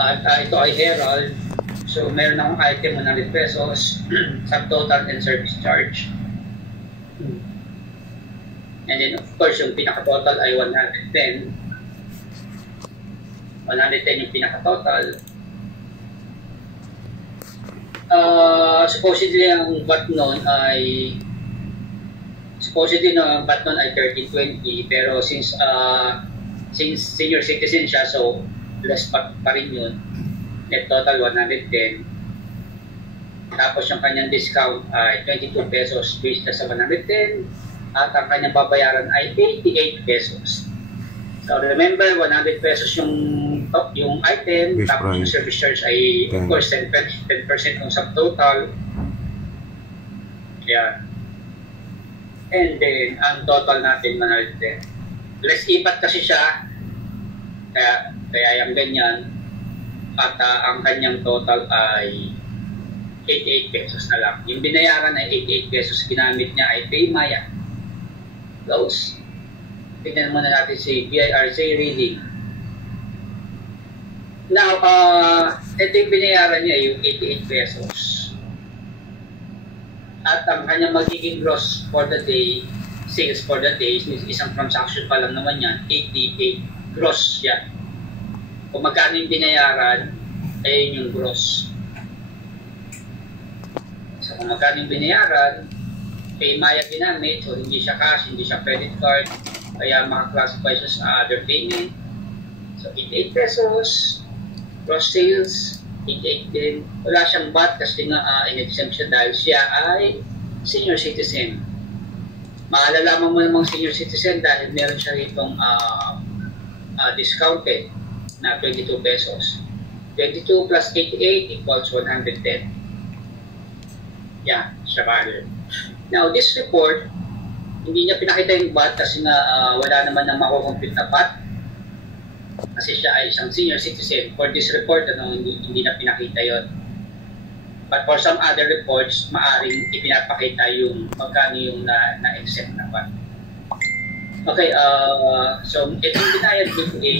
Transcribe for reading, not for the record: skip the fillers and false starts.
At ito ay Herald. So meron akong item 100 pesos, subtotal and service charge. And then of course yung pinaka-total ay 110. 110 yung pinaka-total. Supposedly ang VAT noon ay 1320, pero since senior citizen siya, so less pa rin yun. Net total 110. Tapos yung kanyang discount ay 22 pesos based sa 110, at ang kanyang babayaran ay 88 pesos. So remember, 100 pesos yung item, base tapos yung service charge ay 10. of course 10% ng subtotal. Yeah. And then ang total natin 110. Less ipat kasi siya, kaya yung ganyan. At ang kanyang total ay 88 pesos na lang. Yung binayaran ay 88 pesos, ginamit niya ay PayMaya. Close. Tignan muna natin si BIRC reading. Now, ito yung binayaran niya, yung 88 pesos. At ang kanyang magiging gross for the day, sales for the day, isang transaction pa lang naman yan, 88 gross yan. Kung magkano yung binayaran, ayun yung gross. So kung magkano yung binayaran, PayMaya ginamit, so hindi siya cash, hindi siya credit card, kaya maka-classify siya sa other payment. So 88 pesos, gross sales, 88 din. Wala siyang VAT kasi nga in-exempt siya dahil siya ay senior citizen. Maalalaman mo namang senior citizen dahil meron siya ritong discounted na 22 pesos. 22 plus 88 equals 110. Yeah, siya valid. Now, this report, hindi niya pinakita yung VAT kasi nga wala naman na makukompute na VAT. Kasi siya ay isang senior citizen. For this report, hindi na pinakita yon. But for some other reports, maaring ipinapakita yung magkano yung na-exempt na VAT. Okay, so itong binayad with A,